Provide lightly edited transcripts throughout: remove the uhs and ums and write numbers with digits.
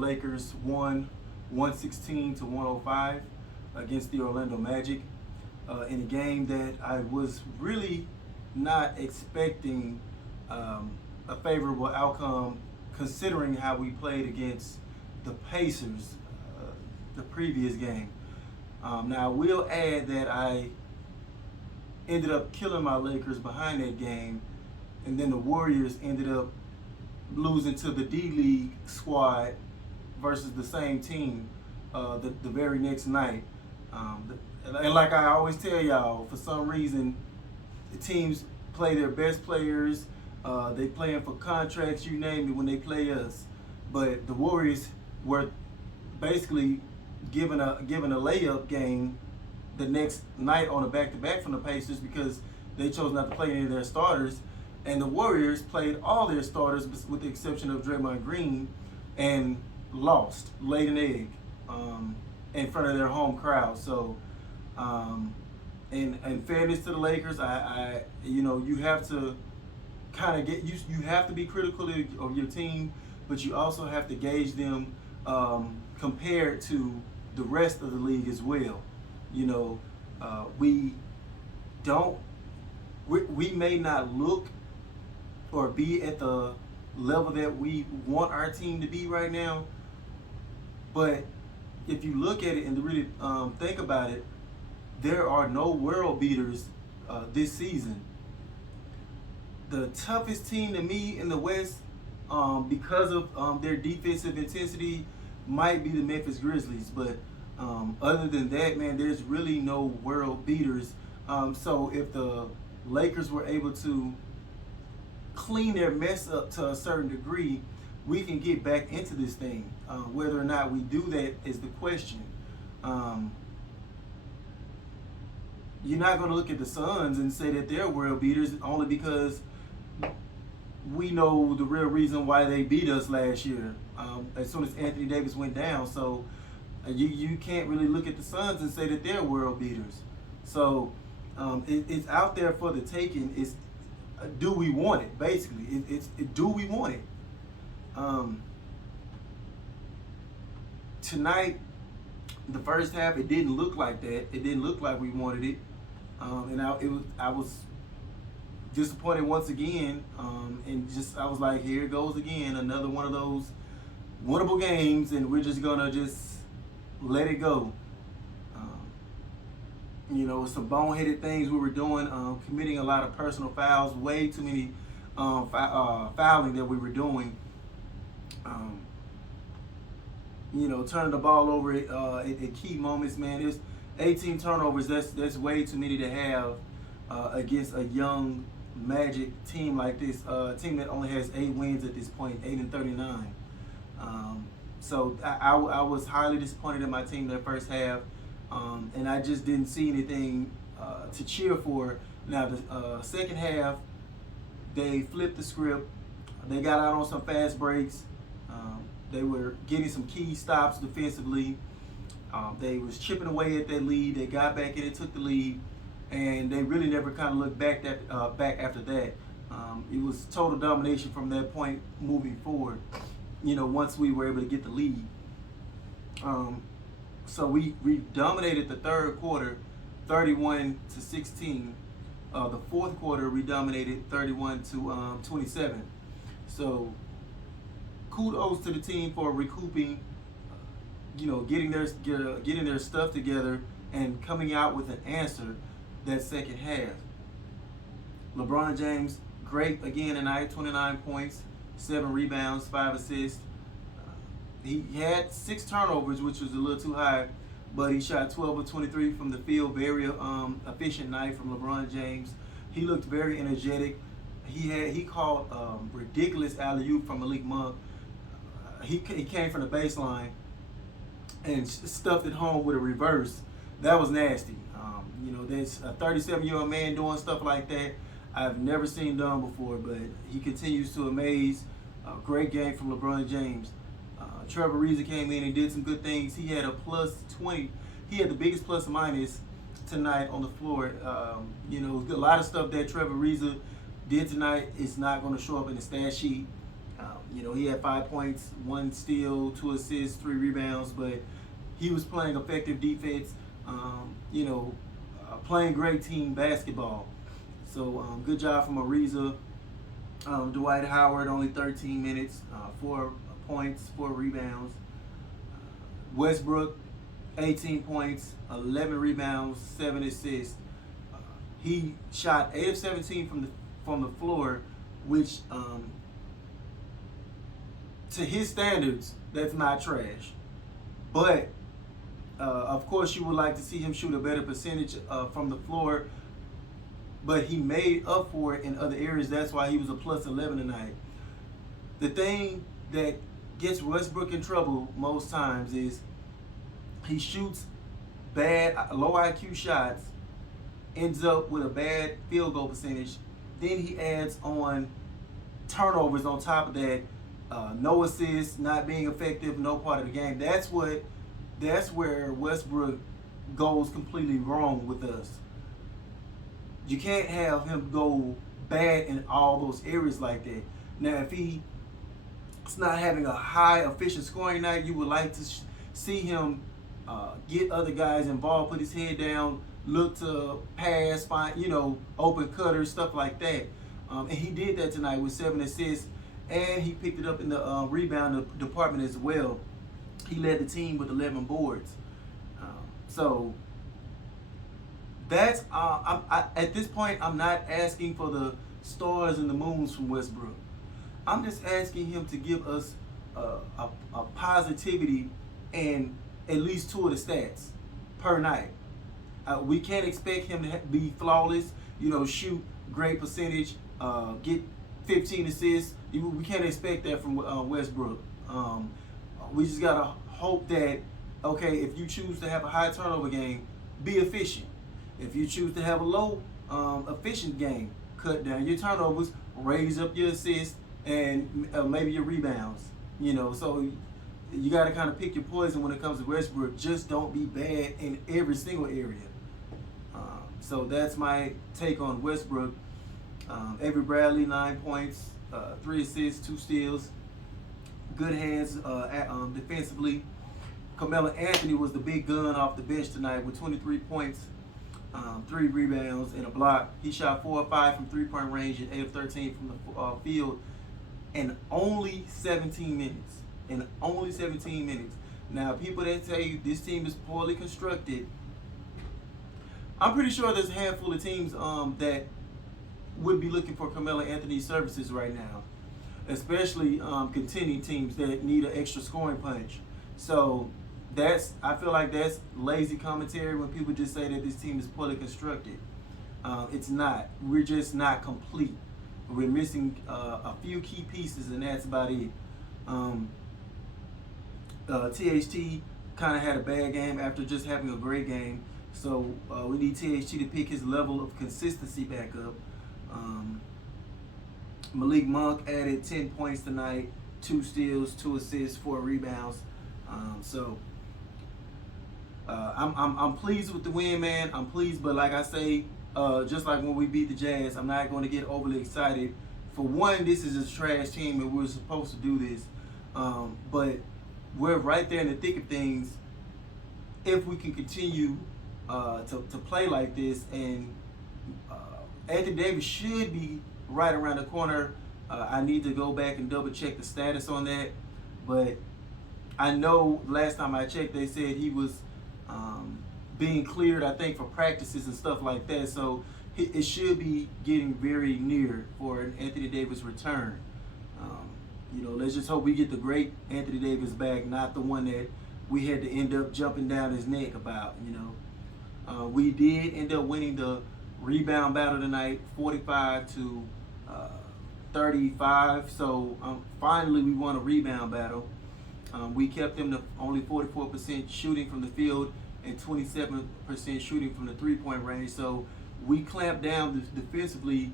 Lakers won 116 to 105 against the Orlando Magic in a game that I was really not expecting a favorable outcome, considering how we played against the Pacers the previous game. Now, I will add that I ended up killing my Lakers behind that game, and then the Warriors ended up losing to the D-League squad versus the same team the very next night. And like I always tell y'all, for some reason, the teams play their best players. They playing for contracts, you name it, when they play us. But the Warriors were basically given a layup game the next night on a back-to-back from the Pacers because they chose not to play any of their starters. And the Warriors played all their starters with the exception of Draymond Green and lost, laid an egg in front of their home crowd. So, in fairness to the Lakers, you have to kind of you have to be critical of your team, but you also have to gauge them compared to the rest of the league as well. We may not look or be at the level that we want our team to be right now, but if you look at it and really think about it, there are no world beaters this season. The toughest team to me in the West, because of their defensive intensity, might be the Memphis Grizzlies. But other than that, man, there's really no world beaters. So if the Lakers were able to clean their mess up to a certain degree, we can get back into this thing. Whether or not we do that is the question. You're not going to look at the Suns and say that they're world beaters only because we know the real reason why they beat us last year as soon as Anthony Davis went down. So you can't really look at the Suns and say that they're world beaters. So it's out there for the taking. It's do we want it? Basically, do we want it? Tonight, the first half, it didn't look like that. It didn't look like we wanted it, and I was disappointed once again. I was like, here it goes again, another one of those winnable games, and we're just gonna let it go. Some boneheaded things we were doing, committing a lot of personal fouls, way too many fouling that we were doing. Turning the ball over at key moments, man. There's 18 turnovers. That's way too many to have against a young Magic team like this. A team that only has 8 wins at this point, 8-39. So I was highly disappointed in my team that first half, and I just didn't see anything to cheer for. Now the second half, they flipped the script. They got out on some fast breaks. They were getting some key stops defensively. They was chipping away at that lead. They got back in and took the lead, and they really never kind of looked back after that. It was total domination from that point moving forward. Once we were able to get the lead. So we dominated the third quarter, 31-16. The fourth quarter we dominated 31-27. So kudos to the team for recouping, getting their stuff together and coming out with an answer that second half. LeBron James, great again tonight, 29 points, 7 rebounds, 5 assists. He had 6 turnovers, which was a little too high, but he shot 12 of 23 from the field. Very efficient night from LeBron James. He looked very energetic. He called ridiculous alley-oop from Malik Monk. He came from the baseline and stuffed it home with a reverse. That was nasty. There's a 37-year-old man doing stuff like that. I've never seen done before, but he continues to amaze. Great game from LeBron James. Trevor Ariza came in and did some good things. He had a plus 20. He had the biggest plus minus tonight on the floor. A lot of stuff that Trevor Ariza did tonight is not going to show up in the stat sheet. He had 5 points, 1 steal, 2 assists, 3 rebounds, but he was playing effective defense, playing great team basketball. So good job from Ariza. Dwight Howard, only 13 minutes, 4 points, 4 rebounds. Westbrook, 18 points, 11 rebounds, 7 assists. He shot 8 of 17 from the floor, which to his standards, that's not trash. But of course, you would like to see him shoot a better percentage from the floor. But he made up for it in other areas. That's why he was a plus 11 tonight. The thing that gets Westbrook in trouble most times is he shoots bad, low IQ shots, ends up with a bad field goal percentage. Then he adds on turnovers on top of that. No assists, not being effective, no part of the game. That's where Westbrook goes completely wrong with us. You can't have him go bad in all those areas like that. Now, if he's not having a high efficient scoring night, you would like to see him get other guys involved, put his head down, look to pass, find open cutters, stuff like that. And he did that tonight with 7 assists, and he picked it up in the rebound department as well. He led the team with 11 boards. So that's at this point, I'm not asking for the stars and the moons from Westbrook. I'm just asking him to give us a positivity and at least 2 of the stats per night. We can't expect him to be flawless, shoot great percentage, get 15 assists. We can't expect that from Westbrook. We just got to hope that, okay, if you choose to have a high turnover game, be efficient. If you choose to have a low efficient game, cut down your turnovers, raise up your assists, and maybe your rebounds. So you got to kind of pick your poison when it comes to Westbrook. Just don't be bad in every single area. So that's my take on Westbrook. Avery Bradley, 9 points, 3 assists, 2 steals. Good hands defensively. Carmelo Anthony was the big gun off the bench tonight with 23 points, 3 rebounds, and a block. He shot 4 of 5 from three-point range and 8 of 13 from the field in only 17 minutes. Now, people that tell you this team is poorly constructed, I'm pretty sure there's a handful of teams that would be looking for Carmelo Anthony's services right now, especially contending teams that need an extra scoring punch. So I feel like that's lazy commentary when people just say that this team is poorly constructed. It's not. We're just not complete. We're missing a few key pieces, and that's about it. THT kind of had a bad game after just having a great game. So we need THT to pick his level of consistency back up. Malik Monk added 10 points tonight, 2 steals, 2 assists, 4 rebounds. I'm pleased with the win, man. I'm pleased, but like I say, just like when we beat the Jazz, I'm not going to get overly excited. For one, this is a trash team, and we're supposed to do this. But we're right there in the thick of things. If we can continue to play like this, and Anthony Davis should be right around the corner. I need to go back and double check the status on that, but I know last time I checked, they said he was being cleared, I think, for practices and stuff like that. So it should be getting very near for an Anthony Davis return. Let's just hope we get the great Anthony Davis back, not the one that we had to end up jumping down his neck about. We did end up winning the rebound battle tonight, 45 to 35. So finally, we won a rebound battle. We kept them to only 44% shooting from the field and 27% shooting from the three-point range. So we clamped down defensively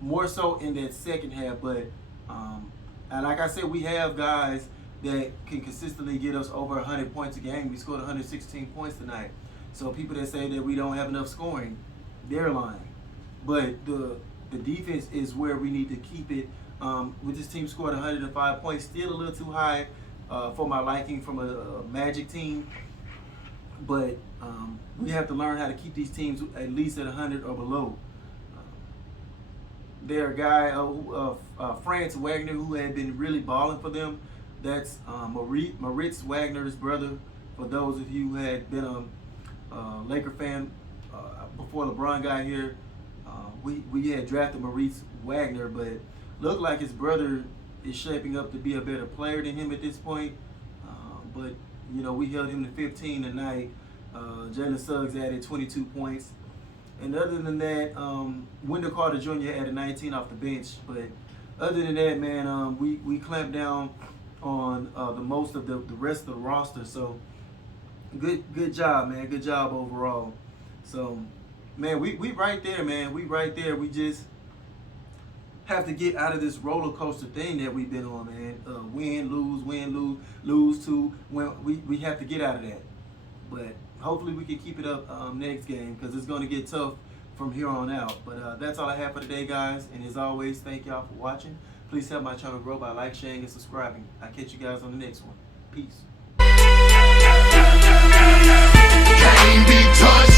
more so in that second half. But and like I said, we have guys that can consistently get us over 100 points a game. We scored 116 points tonight. So people that say that we don't have enough scoring, they're lying. But the defense is where we need to keep it With this team scored 105 points, still a little too high for my liking from a Magic team. But we have to learn how to keep these teams at least at 100 or below. Their guy, Franz Wagner, who had been really balling for them. That's Moritz Wagner's brother. For those of you who had been a Laker fan before LeBron got here, we had drafted Moritz Wagner, but looked like his brother is shaping up to be a better player than him at this point. But you know, we held him to 15 tonight. Jalen Suggs added 22 points. And other than that, Wendell Carter Jr. added 19 off the bench. But other than that, man, we clamped down on the most of the rest of the roster. So good job, man. Good job overall. So, man, we right there, man. We right there. We just have to get out of this roller coaster thing that we've been on, man. Win, lose, lose to. We have to get out of that. But hopefully we can keep it up next game, because it's going to get tough from here on out. But that's all I have for today, guys. And as always, thank y'all for watching. Please help my channel grow by liking, sharing, and subscribing. I'll catch you guys on the next one. Peace. Can't be touched.